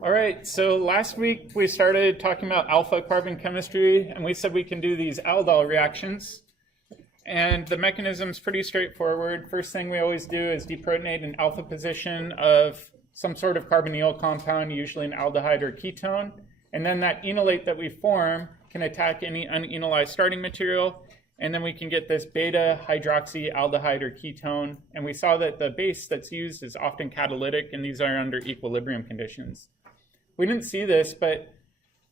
All right, so last week we started talking about alpha carbon chemistry, and we said we can do these Aldol reactions. And the mechanism's pretty straightforward. First thing we always do is deprotonate an alpha position of some sort of carbonyl compound, usually an aldehyde or ketone. And then that enolate that we form can attack any unenolized starting material. And then we can get this beta hydroxy aldehyde or ketone. And we saw that the base that's used is often catalytic, and these are under equilibrium conditions. We didn't see this, but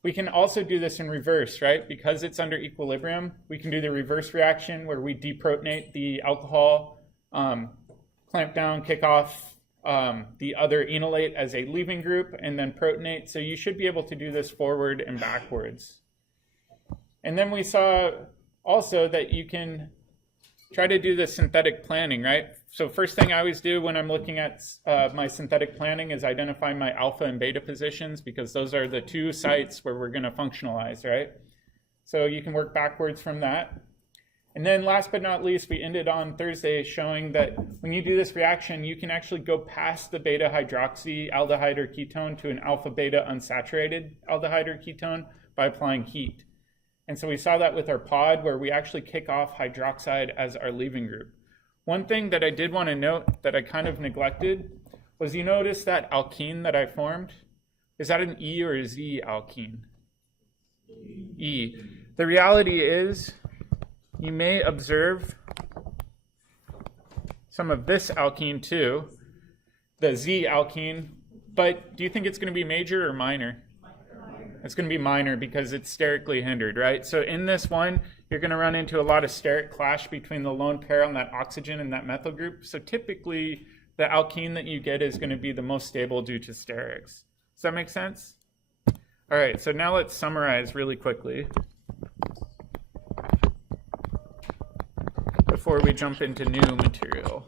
we can also do this in reverse, right? Because it's under equilibrium, we can do the reverse reaction where we deprotonate the alcohol, clamp down, kick off the other enolate as a leaving group, and then protonate. So you should be able to do this forward and backwards. And then we saw also that you can try to do the synthetic planning, right? So first thing I always do when I'm looking at my synthetic planning is identify my alpha and beta positions, because those are the two sites where we're going to functionalize, right? So you can work backwards from that. And then last but not least, we ended on Thursday showing that when you do this reaction, you can actually go past the beta hydroxy aldehyde or ketone to an alpha beta unsaturated aldehyde or ketone by applying heat. And so we saw that with our pod, where we actually kick off hydroxide as our leaving group. One thing that I did want to note that I kind of neglected was, you notice that alkene that I formed? Is that an E or a Z alkene? E. The reality is, you may observe some of this alkene too, the Z alkene, but do you think it's going to be major or minor? It's going to be minor because it's sterically hindered, right? So in this one, you're going to run into a lot of steric clash between the lone pair on that oxygen and that methyl group. So typically, the alkene that you get is going to be the most stable due to sterics. Does that make sense? All right, so now let's summarize really quickly before we jump into new material.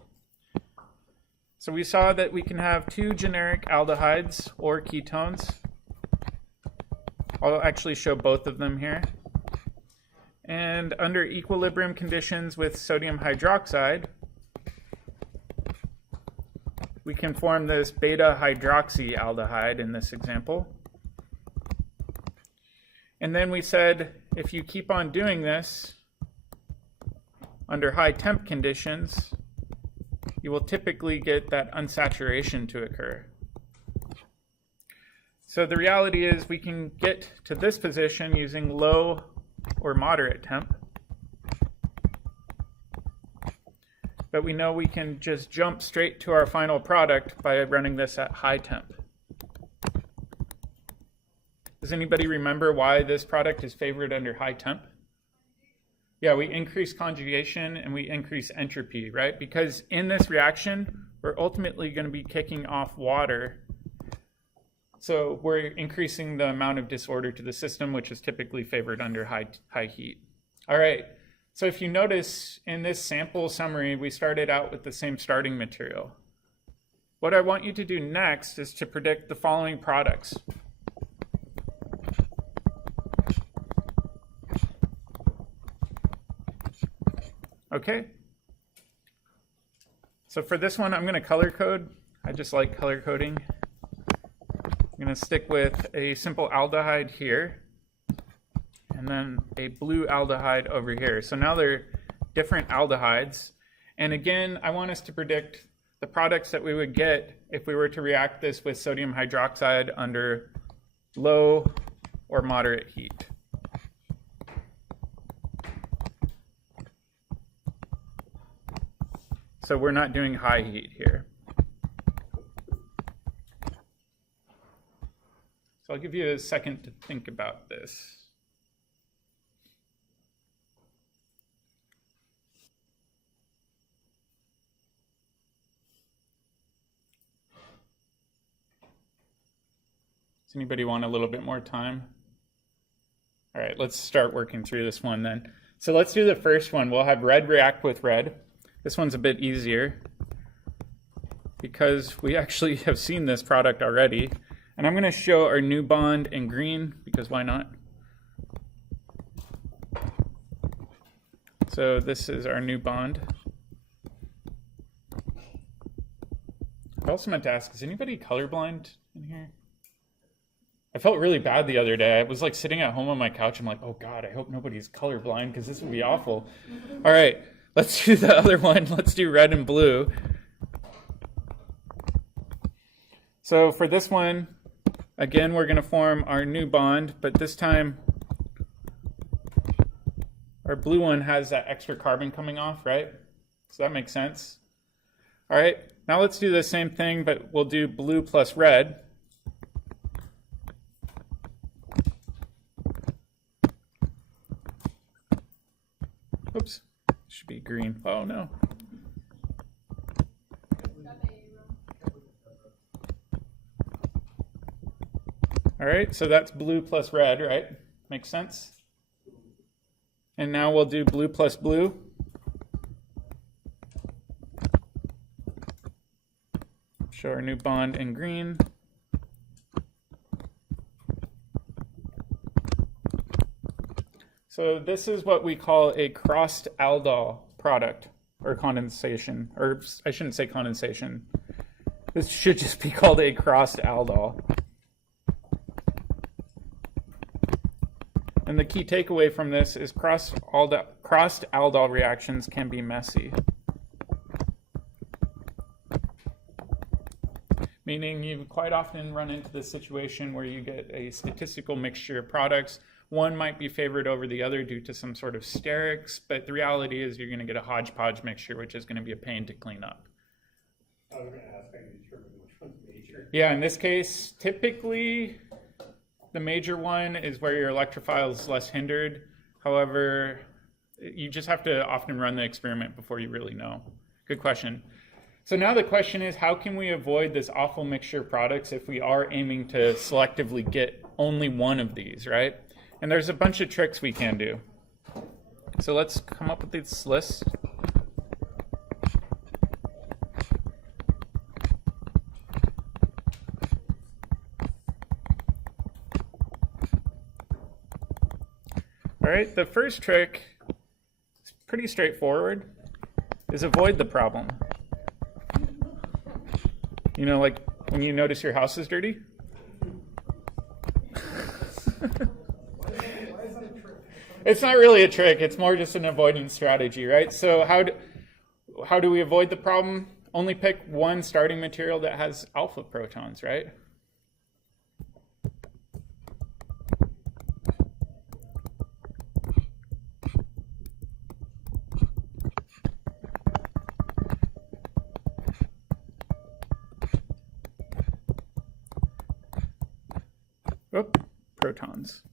So we saw that we can have two generic aldehydes or ketones. I'll actually show both of them here. And under equilibrium conditions with sodium hydroxide, we can form this beta hydroxy aldehyde in this example. And then we said if you keep on doing this under high temp conditions, you will typically get that unsaturation to occur. So the reality is we can get to this position using low or moderate temp. But we know we can just jump straight to our final product by running this at high temp. Does anybody remember why this product is favored under high temp? Yeah, we increase conjugation and we increase entropy, right? Because in this reaction, we're ultimately going to be kicking off water. So we're increasing the amount of disorder to the system, which is typically favored under high heat. All right, so if you notice in this sample summary, we started out with the same starting material. What I want you to do next is to predict the following products. Okay. So for this one, I'm going to color code. I just like color coding. I'm going to stick with a simple aldehyde here, and then a blue aldehyde over here. So now they're different aldehydes. And again, I want us to predict the products that we would get if we were to react this with sodium hydroxide under low or moderate heat. So we're not doing high heat here. So I'll give you a second to think about this. Does anybody want a little bit more time? All right, let's start working through this one then. So let's do the first one. We'll have red react with red. This one's a bit easier because we actually have seen this product already. And I'm going to show our new bond in green, because why not? So this is our new bond. I also meant to ask, is anybody colorblind in here? I felt really bad the other day. I was like sitting at home on my couch. I'm like, oh God, I hope nobody's colorblind because this would be awful. All right, let's do the other one. Let's do red and blue. So for this one, again, we're going to form our new bond, but this time our blue one has that extra carbon coming off, right? So that makes sense. All right, now let's do the same thing, but we'll do blue plus red. Oops, should be green. Oh no. All right, so that's blue plus red, right? Makes sense? And now we'll do blue plus blue. Show our new bond in green. So this is what we call a crossed aldol product, or condensation, or I shouldn't say condensation. This should just be called a crossed aldol. And the key takeaway from this is crossed aldol reactions can be messy. Meaning you quite often run into the situation where you get a statistical mixture of products. One might be favored over the other due to some sort of sterics, but the reality is you're going to get a hodgepodge mixture, which is going to be a pain to clean up. I was going to ask how you determine which one's major. Yeah, in this case, typically the major one is where your electrophile is less hindered. However, you just have to often run the experiment before you really know. Good question. So now the question is, how can we avoid this awful mixture of products if we are aiming to selectively get only one of these, right? And there's a bunch of tricks we can do. So let's come up with this list. All right, the first trick is pretty straightforward, is avoid the problem. You know, like when you notice your house is dirty? It's not really a trick, it's more just an avoidance strategy, right? So how do we avoid the problem? Only pick one starting material that has alpha protons, right? Protons.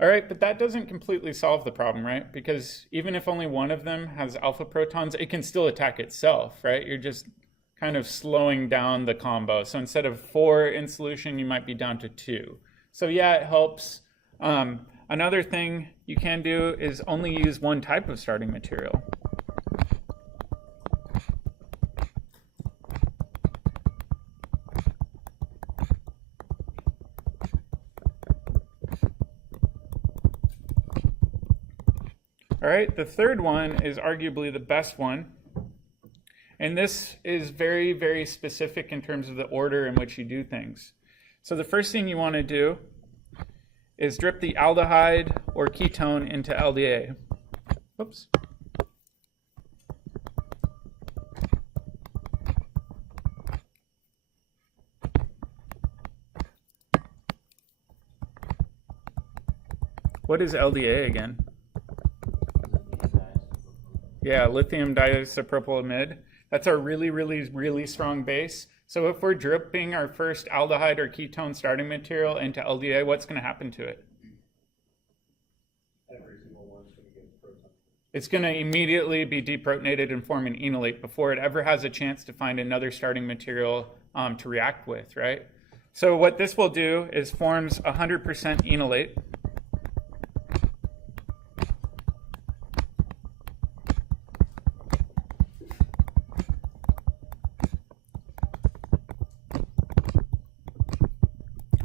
All right, but that doesn't completely solve the problem, right? Because even if only one of them has alpha protons, it can still attack itself, right? You're just kind of slowing down the combo. So instead of 4 in solution, you might be down to 2. So yeah, it helps. Another thing you can do is only use one type of starting material. All right, the third one is arguably the best one. And this is very, very specific in terms of the order in which you do things. So the first thing you want to do is drip the aldehyde or ketone into LDA. Whoops. What is LDA again? Yeah, lithium diisopropylamide. That's our really, really, really strong base. So if we're dripping our first aldehyde or ketone starting material into LDA, what's going to happen to it? Every single one's going to get proton. It's going to immediately be deprotonated and form an enolate before it ever has a chance to find another starting material to react with, right? So what this will do is forms 100% enolate.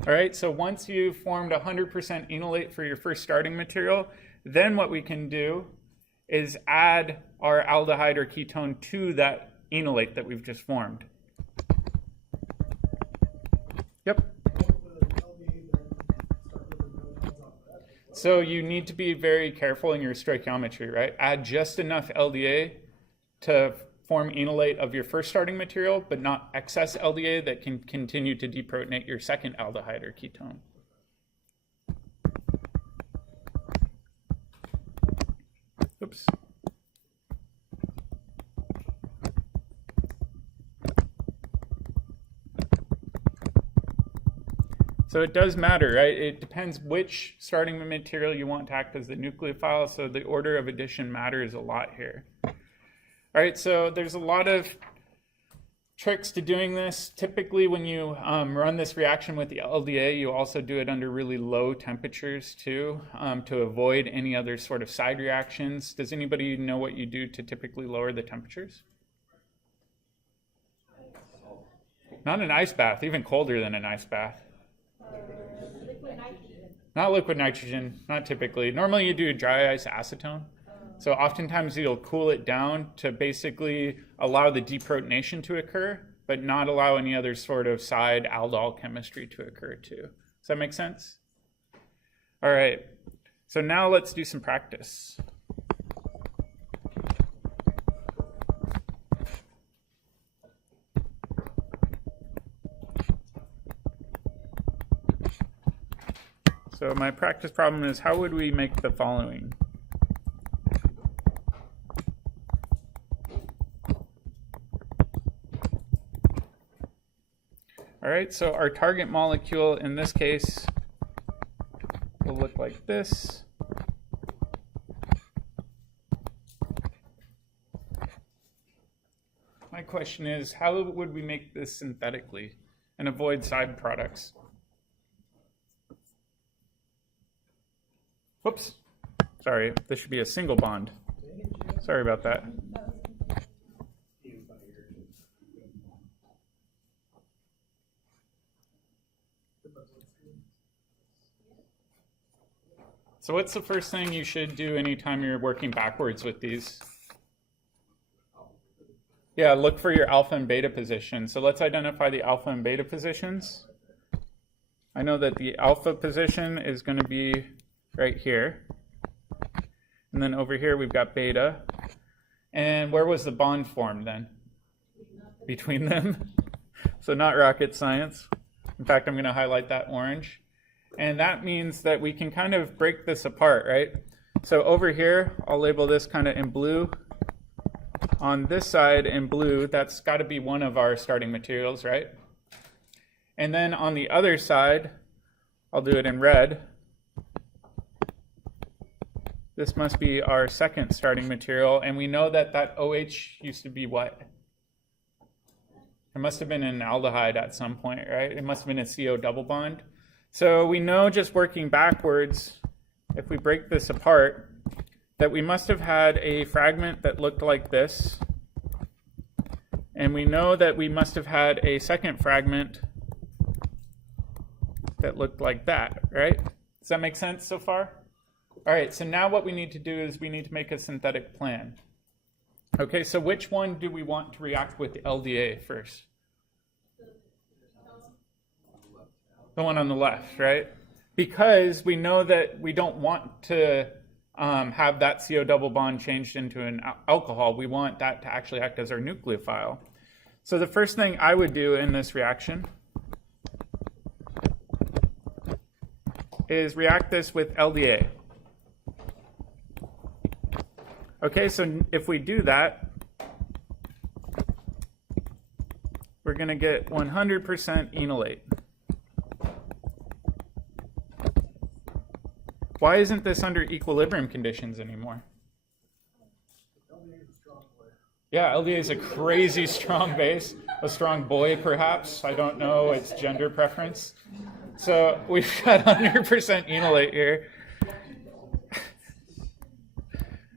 All right, so once you've formed 100% enolate for your first starting material, then what we can do is add our aldehyde or ketone to that enolate that we've just formed. Yep. So you need to be very careful in your stoichiometry, right? Add just enough LDA to form enolate of your first starting material, but not excess LDA that can continue to deprotonate your second aldehyde or ketone. Oops. So it does matter, right? It depends which starting material you want to act as the nucleophile, so the order of addition matters a lot here. All right, so there's a lot of tricks to doing this. Typically, when you run this reaction with the LDA, you also do it under really low temperatures too, to avoid any other sort of side reactions. Does anybody know what you do to typically lower the temperatures? Not an ice bath, even colder than an ice bath. Liquid nitrogen. Not liquid nitrogen, not typically. Normally you do dry ice acetone. So oftentimes you'll cool it down to basically allow the deprotonation to occur, but not allow any other sort of side aldol chemistry to occur too. Does that make sense? All right, so now let's do some practice. So my practice problem is, how would we make the following? All right, so our target molecule in this case will look like this. My question is, how would we make this synthetically and avoid side products? Whoops, sorry, this should be a single bond. Sorry about that. So what's the first thing you should do anytime you're working backwards with these? Yeah, look for your alpha and beta position. So let's identify the alpha and beta positions. I know that the alpha position is going to be right here. And then over here we've got beta. And where was the bond formed then? Between them. So not rocket science. In fact, I'm going to highlight that orange. And that means that we can kind of break this apart, right? So over here, I'll label this kind of in blue. On this side in blue, that's got to be one of our starting materials, right? And then on the other side, I'll do it in red. This must be our second starting material. And we know that that OH used to be what? It must have been an aldehyde at some point, right? It must have been a CO double bond. So we know, just working backwards, if we break this apart, that we must have had a fragment that looked like this. And we know that we must have had a second fragment that looked like that, right? Does that make sense so far? All right, so now what we need to do is we need to make a synthetic plan. Okay, so which one do we want to react with the LDA first? The one on the left, right? Because we know that we don't want to have that CO double bond changed into an alcohol. We want that to actually act as our nucleophile. So the first thing I would do in this reaction is react this with LDA. Okay, so if we do that, we're going to get 100% enolate. Why isn't this under equilibrium conditions anymore? Yeah, LDA is a crazy strong base, a strong boy perhaps. I don't know, it's gender preference. So we've got 100% enolate here.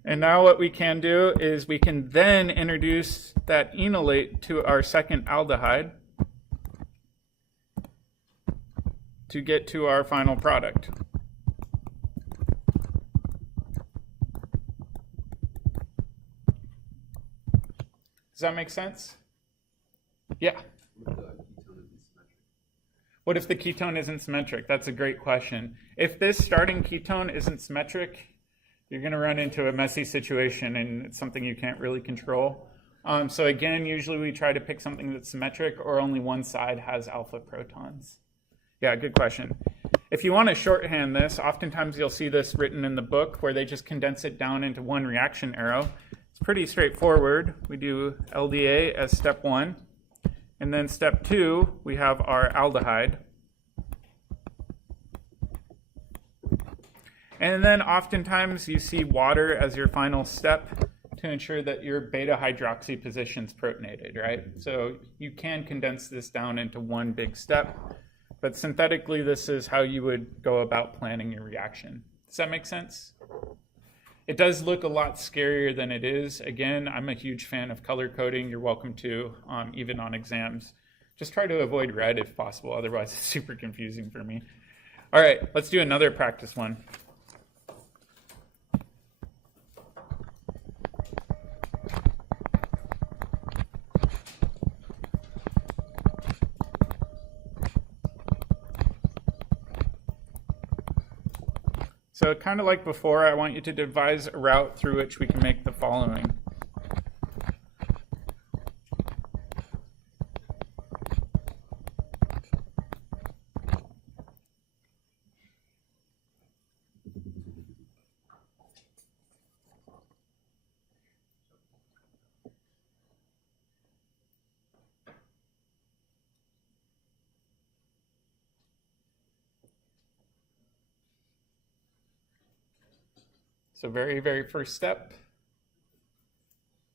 And now what we can do is we can then introduce that enolate to our second aldehyde to get to our final product. Does that make sense? Yeah. What if the ketone isn't symmetric? That's a great question. If this starting ketone isn't symmetric, you're going to run into a messy situation, and it's something you can't really control. So again, usually we try to pick something that's symmetric or only one side has alpha protons. Yeah, good question. If you want to shorthand this, oftentimes you'll see this written in the book where they just condense it down into one reaction arrow. It's pretty straightforward. We do LDA as step 1. And then step 2, we have our aldehyde. And then oftentimes you see water as your final step to ensure that your beta hydroxy position's protonated, right? So you can condense this down into one big step, but synthetically this is how you would go about planning your reaction. Does that make sense? It does look a lot scarier than it is. Again, I'm a huge fan of color coding. You're welcome to, even on exams. Just try to avoid red if possible, otherwise it's super confusing for me. All right, let's do another practice one. So kind of like before, I want you to devise a route through which we can make the following. So very, very first step,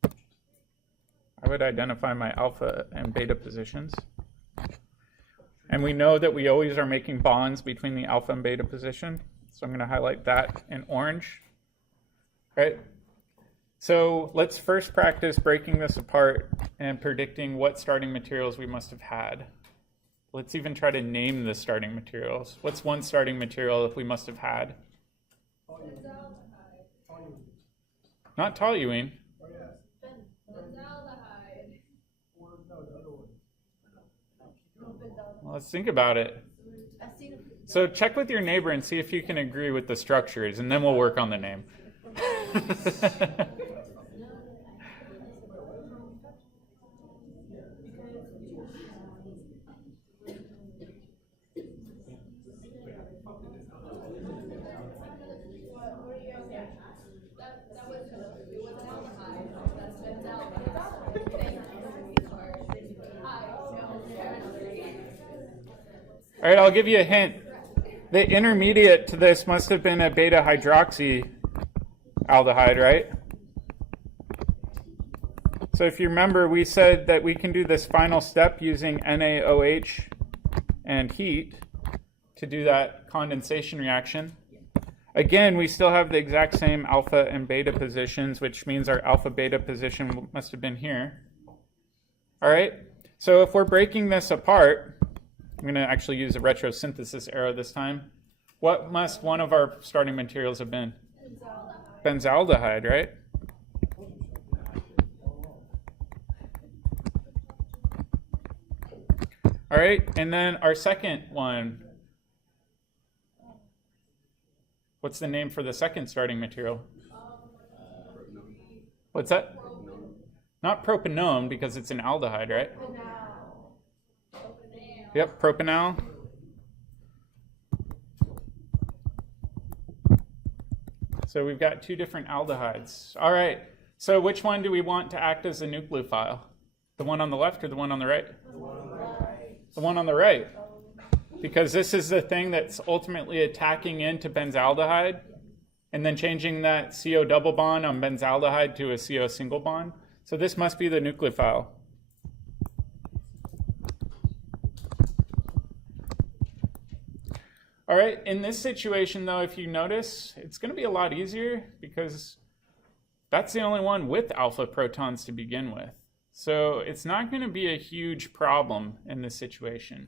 I would identify my alpha and beta positions. And we know that we always are making bonds between the alpha and beta position. So I'm going to highlight that in orange, right? So let's first practice breaking this apart and predicting what starting materials we must have had. Let's even try to name the starting materials. What's one starting material if we must have had? Not toluene. Well, let's think about it. So check with your neighbor and see if you can agree with the structures, and then we'll work on the name. All right, I'll give you a hint. The intermediate to this must have been a beta hydroxy aldehyde, right? So if you remember, we said that we can do this final step using NaOH and heat to do that condensation reaction. Again, we still have the exact same alpha and beta positions, which means our alpha beta position must have been here. All right, so if we're breaking this apart, I'm going to actually use a retrosynthesis arrow this time. What must one of our starting materials have been? Benzaldehyde, right? All right, and then our second one. What's the name for the second starting material? What's that? Not propanone, because it's an aldehyde, right? Yep, propanal. So we've got two different aldehydes. All right, so which one do we want to act as a nucleophile? The one on the left or the one on the right? The one on the right. The one on the right. Because this is the thing that's ultimately attacking into benzaldehyde and then changing that CO double bond on benzaldehyde to a CO single bond. So this must be the nucleophile. All right, in this situation though, if you notice, it's going to be a lot easier because that's the only one with alpha protons to begin with. So it's not going to be a huge problem in this situation.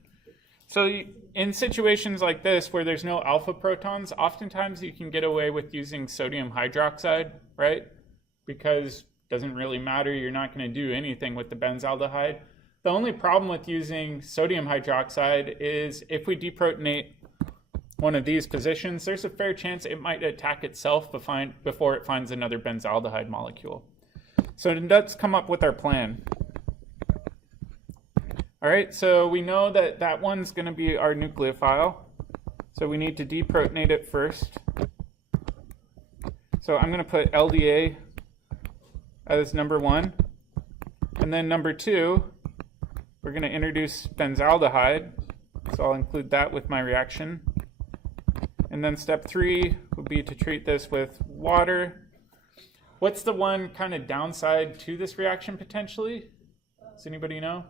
So in situations like this where there's no alpha protons, oftentimes you can get away with using sodium hydroxide, right? Because it doesn't really matter, you're not going to do anything with the benzaldehyde. The only problem with using sodium hydroxide is if we deprotonate one of these positions, there's a fair chance it might attack itself before it finds another benzaldehyde molecule. So let's come up with our plan. All right, so we know that that one's going to be our nucleophile. So we need to deprotonate it first. So I'm going to put LDA as number 1. And then number 2, we're going to introduce benzaldehyde. So I'll include that with my reaction. And then step 3 would be to treat this with water. What's the one kind of downside to this reaction potentially? Does anybody know?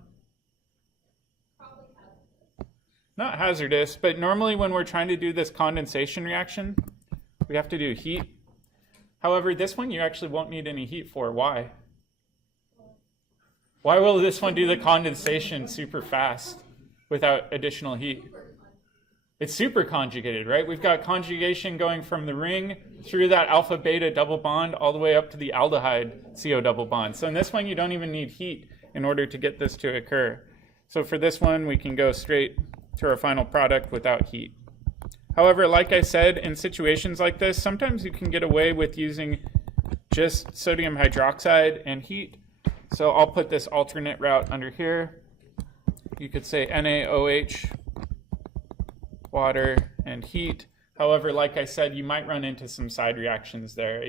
Not hazardous, but normally when we're trying to do this condensation reaction, we have to do heat. However, this one you actually won't need any heat for. Why? Why will this one do the condensation super fast without additional heat? It's super conjugated, right? We've got conjugation going from the ring through that alpha beta double bond all the way up to the aldehyde CO double bond. So in this one, you don't even need heat in order to get this to occur. So for this one, we can go straight to our final product without heat. However, like I said, in situations like this, sometimes you can get away with using just sodium hydroxide and heat. So I'll put this alternate route under here. You could say NaOH, water, and heat. However, like I said, you might run into some side reactions there.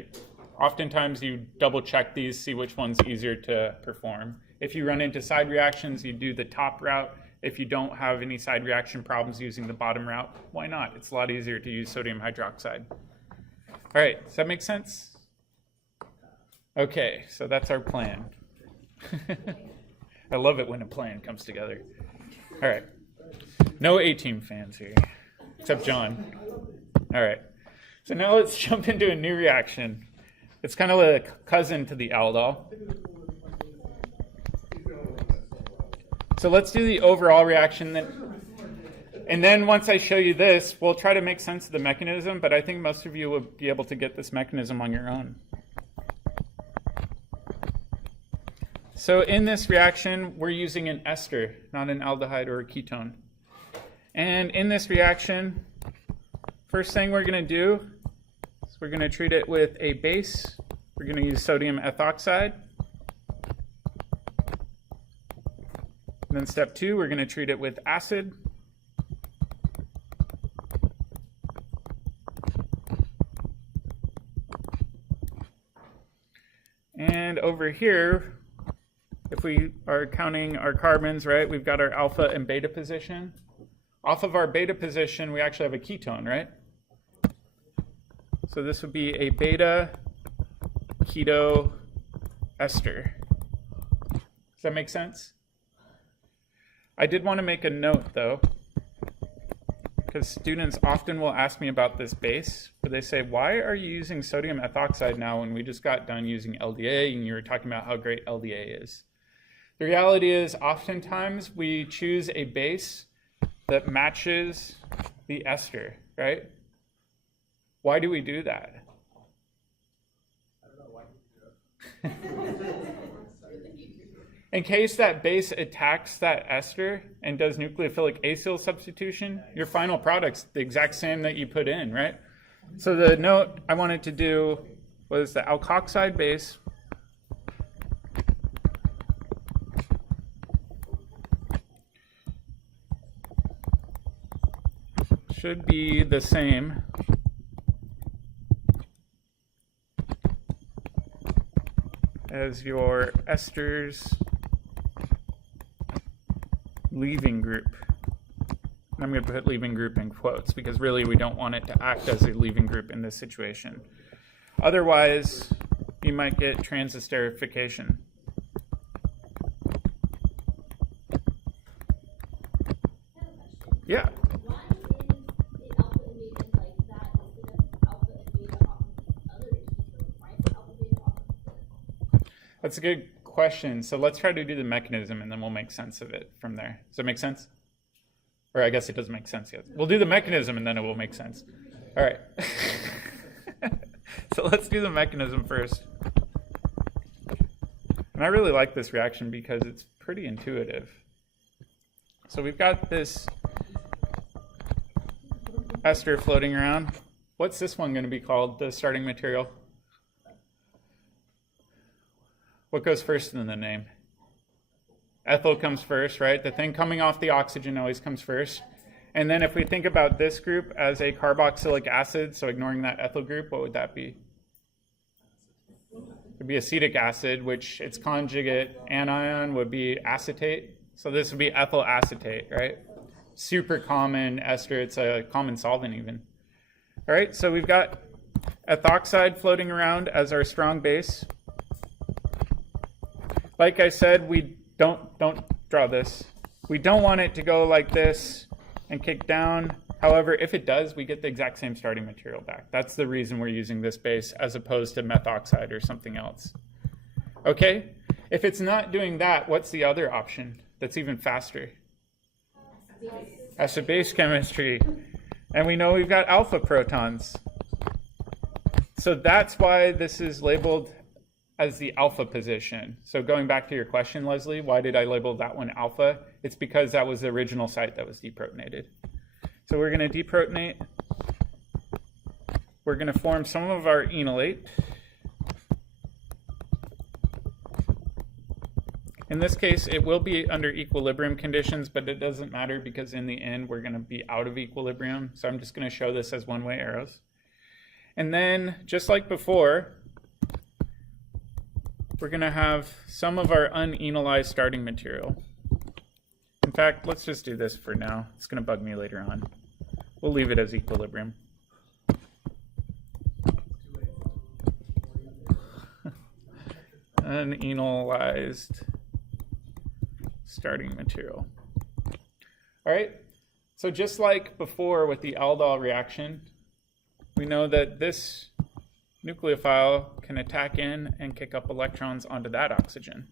Oftentimes you double check these, see which one's easier to perform. If you run into side reactions, you do the top route. If you don't have any side reaction problems using the bottom route, why not? It's a lot easier to use sodium hydroxide. All right, does that make sense? Okay, so that's our plan. I love it when a plan comes together. All right. No A-Team fans here, except John. All right. So now let's jump into a new reaction. It's kind of a cousin to the aldol. So let's do the overall reaction. And then once I show you this, we'll try to make sense of the mechanism, but I think most of you will be able to get this mechanism on your own. So in this reaction, we're using an ester, not an aldehyde or a ketone. And in this reaction, first thing we're going to do is we're going to treat it with a base. We're going to use sodium ethoxide. And then step 2, we're going to treat it with acid. And over here, if we are counting our carbons, right, we've got our alpha and beta position. Off of our beta position, we actually have a ketone, right? So this would be a beta keto ester. Does that make sense? I did want to make a note, though, because students often will ask me about this base, where they say, why are you using sodium ethoxide now when we just got done using LDA and you were talking about how great LDA is? The reality is, oftentimes we choose a base that matches the ester, right? Why do we do that? I don't know why you do that. In case that base attacks that ester and does nucleophilic acyl substitution, your final product's the exact same that you put in, right? So the note I wanted to do was the alkoxide base should be the same as your esters leaving group. I'm going to put leaving group in quotes because really we don't want it to act as a leaving group in this situation. Otherwise, you might get transesterification. Yeah. Why is the alpha and beta like that instead of alpha and beta off of other ketones? Why is alpha beta off of this? That's a good question. So let's try to do the mechanism and then we'll make sense of it from there. Does that make sense? Or I guess it doesn't make sense yet. We'll do the mechanism and then it will make sense. All right. So let's do the mechanism first. And And I really like this reaction because it's pretty intuitive. So we've got this ester floating around. What's this one going to be called, the starting material? What goes first in the name? Ethyl comes first, right? The thing coming off the oxygen always comes first. And then if we think about this group as a carboxylic acid, so ignoring that ethyl group, what would that be? It would be acetic acid, which its conjugate anion would be acetate. So this would be ethyl acetate, right? Super common ester. It's a common solvent even. All right, so we've got ethoxide floating around as our strong base. Like I said, we don't draw this. We don't want it to go like this and kick down. However, if it does, we get the exact same starting material back. That's the reason we're using this base as opposed to methoxide or something else. Okay, if it's not doing that, what's the other option that's even faster? Acid-base chemistry. And we know we've got alpha protons. So that's why this is labeled as the alpha position. So going back to your question, Leslie, why did I label that one alpha? It's because that was the original site that was deprotonated. So we're going to deprotonate. We're going to form some of our enolate. In this case, it will be under equilibrium conditions, but it doesn't matter because in the end, we're going to be out of equilibrium. So I'm just going to show this as one-way arrows. And then, just like before, we're going to have some of our unenolized starting material. In fact, let's just do this for now. It's going to bug me later on. We'll leave it as equilibrium. Unenolized starting material. All right, so just like before with the Aldol reaction, we know that this nucleophile can attack in and kick up electrons onto that oxygen.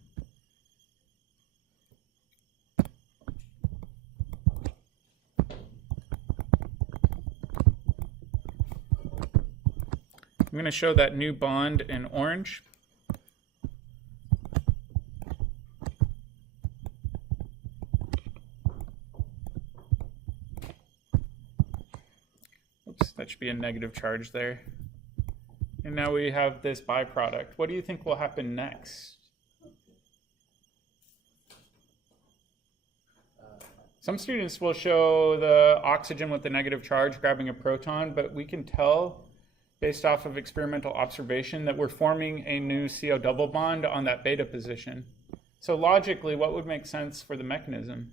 I'm going to show that new bond in orange. Oops, that should be a negative charge there. And now we have this byproduct. What do you think will happen next? Some students will show the oxygen with the negative charge grabbing a proton, but we can tell based off of experimental observation that we're forming a new CO double bond on that beta position. So logically, what would make sense for the mechanism?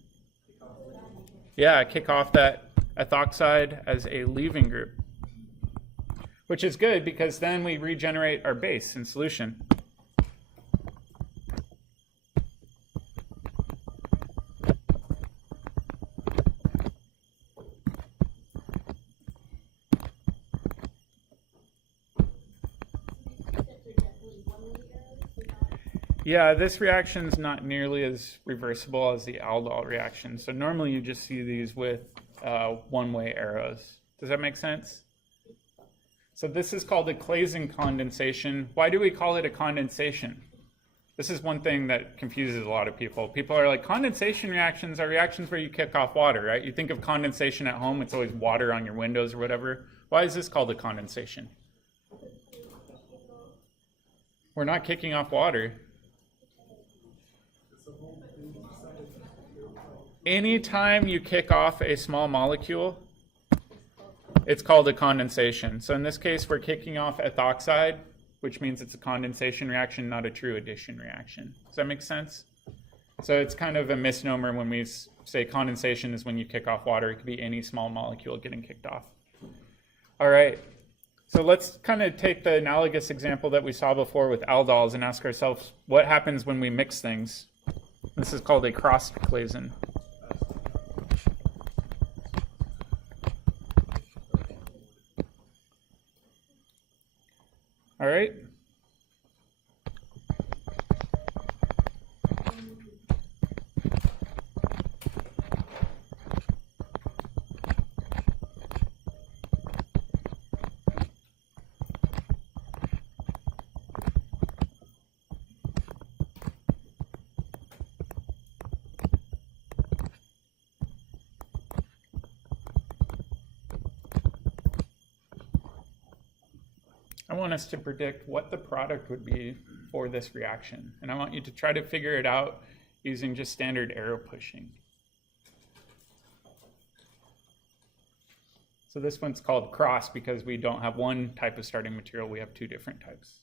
Yeah, kick off that ethoxide as a leaving group, which is good because then we regenerate our base in solution. Yeah, this reaction is not nearly as reversible as the Aldol reaction. So normally you just see these with one-way arrows. Does that make sense? So this is called a Claisen condensation. Why do we call it a condensation? This is one thing that confuses a lot of people. People are like, condensation reactions are reactions where you kick off water, right? You think of condensation at home, it's always water on your windows or whatever. Why is this called a condensation? We're not kicking off water. Anytime you kick off a small molecule, it's called a condensation. So in this case, we're kicking off ethoxide, which means it's a condensation reaction, not a true addition reaction. Does that make sense? So it's kind of a misnomer when we say condensation is when you kick off water. It could be any small molecule getting kicked off. All right. So let's kind of take the analogous example that we saw before with aldols and ask ourselves, what happens when we mix things? This is called a crossed Claisen. All right. I want us to predict what the product would be for this reaction. And I want you to try to figure it out using just standard arrow pushing. So this one's called cross because we don't have one type of starting material, we have two different types.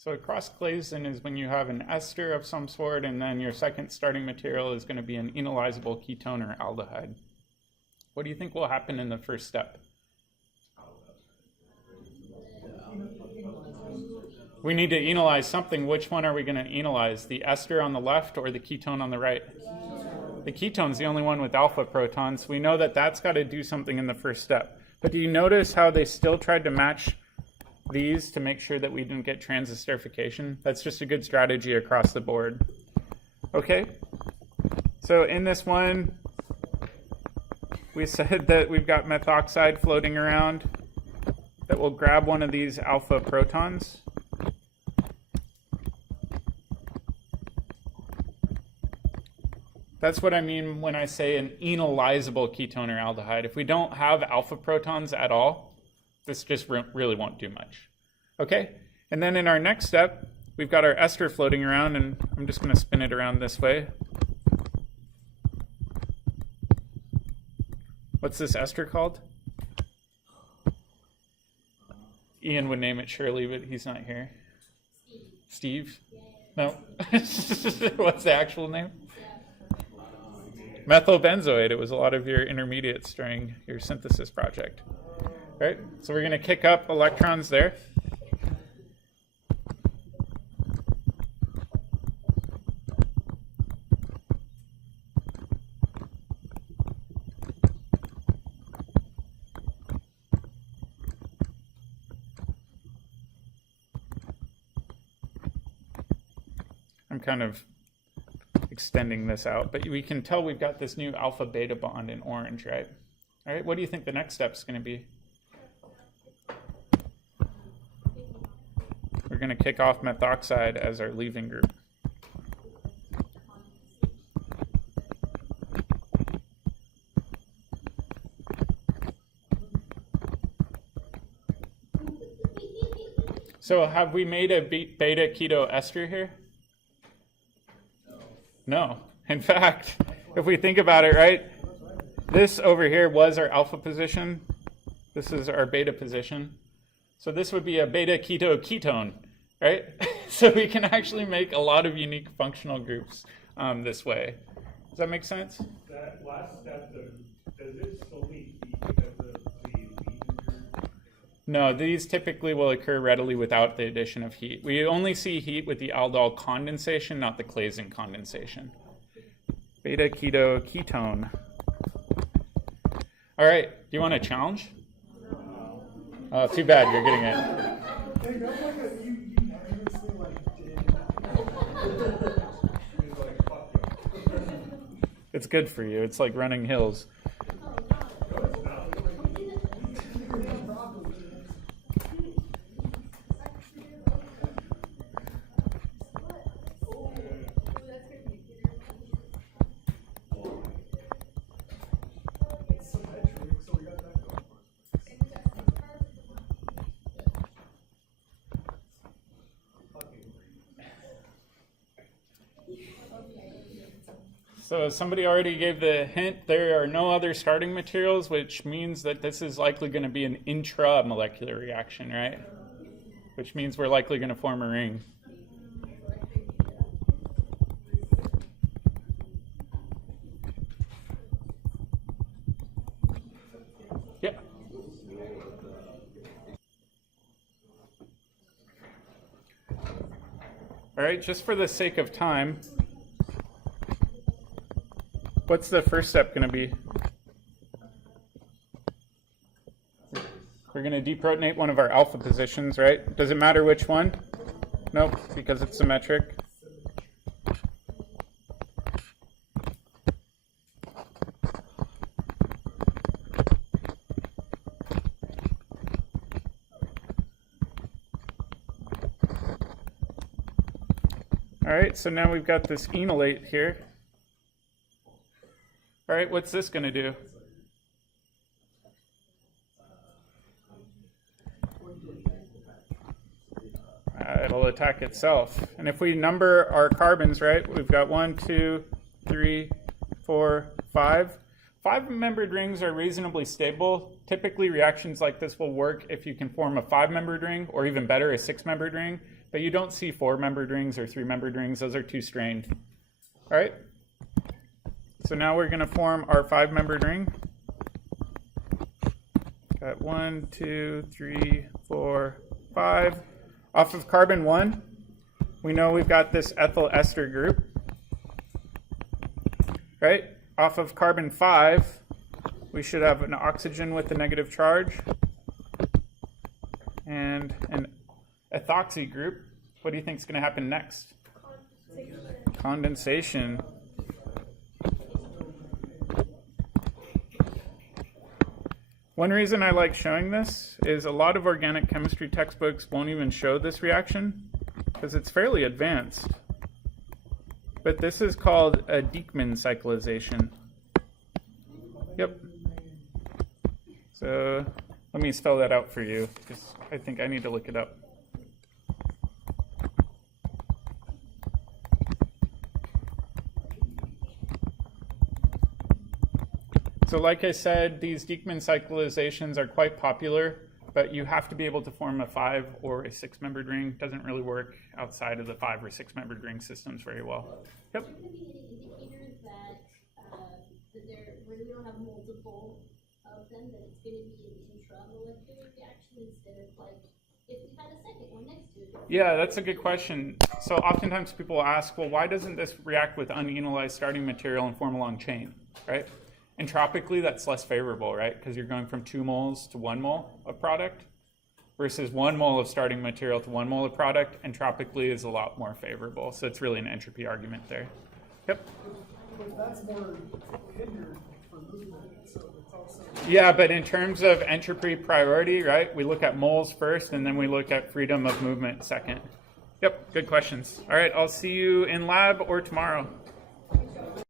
So a cross Claisen is when you have an ester of some sort, and then your second starting material is going to be an enolizable ketone or aldehyde. What do you think will happen in the first step? We need to enolize something. Which one are we going to enolize? The ester on the left or the ketone on the right? The ketone's the only one with alpha protons. We know that that's got to do something in the first step. But do you notice how they still tried to match these to make sure that we didn't get transesterification? That's just a good strategy across the board. Okay, so in this one, we said that we've got methoxide floating around that will grab one of these alpha protons. That's what I mean when I say an enolizable ketone or aldehyde. If we don't have alpha protons at all, this just really won't do much. Okay, and then in our next step, we've got our ester floating around, and I'm just going to spin it around this way. What's this ester called? Ian would name it Shirley, but he's not here. Steve? No. What's the actual name? Methylbenzoate. It was a lot of your intermediates during your synthesis project. Right, so we're going to kick up electrons there. I'm kind of extending this out, but we can tell we've got this new alpha beta bond in orange, right? All right, what do you think the next step is going to be? We're going to kick off methoxide as our leaving group. So have we made a beta keto ester here? No. In fact, if we think about it, right, this over here was our alpha position. This is our beta position. So this would be a beta keto ketone, right? So we can actually make a lot of unique functional groups this way. Does that make sense? That last step, does it solely heat because of the heat? No, these typically will occur readily without the addition of heat. We only see heat with the Aldol condensation, not the Claisen condensation. Beta keto ketone. All right, do you want a challenge? Oh, too bad, you're getting it. Hey, that's like a, you unanimously did. He's like, fuck you. It's good for you. It's like running hills. So somebody already gave the hint, there are no other starting materials, which means that this is likely going to be an intramolecular reaction, right? Which means we're likely going to form a ring. Yeah. All right, just for the sake of time, What's the first step going to be? We're going to deprotonate one of our alpha positions, right? Does it matter which one? Nope, because it's symmetric. All right, so now we've got this enolate here. All right, what's this going to do? It'll attack itself. And if we number our carbons, right, we've got 1, 2, 3, 4, 5. 5-membered rings are reasonably stable. Typically, reactions like this will work if you can form a 5-membered ring, or even better, a 6-membered ring. But you don't see 4-membered rings or 3-membered rings. Those are too strained. All right? So now we're going to form our 5-membered ring. Got 1, 2, 3, 4, 5. Off of carbon 1, we know we've got this ethyl ester group. Right? Off of carbon 5, we should have an oxygen with a negative charge and an ethoxy group. What do you think is going to happen next? Condensation. One reason I like showing this is a lot of organic chemistry textbooks won't even show this reaction because it's fairly advanced. But this is called a Dieckmann cyclization. Yep. So let me spell that out for you because I think I need to look it up. So like I said, these Dieckmann cyclizations are quite popular, but you have to be able to form a 5 or a 6-membered ring. It doesn't really work outside of the 5 or 6-membered ring systems very well. Yep. Are there going to be any indicators that when we don't have multiple of them, that it's going to be an intramolecular reaction instead of like if we had a second one next to it? Yeah, that's a good question. So oftentimes people ask, well, why doesn't this react with unenolized starting material and form a long chain, right? Entropically, that's less favorable, right? Because you're going from 2 moles to 1 mole of product versus 1 mole of starting material to 1 mole of product. Entropically is a lot more favorable. So it's really an entropy argument there. Yep. But that's more hindered for movement, so it's also. Yeah, but in terms of entropy priority, right, we look at moles first and then we look at freedom of movement second. Yep, good questions. All right, I'll see you in lab or tomorrow.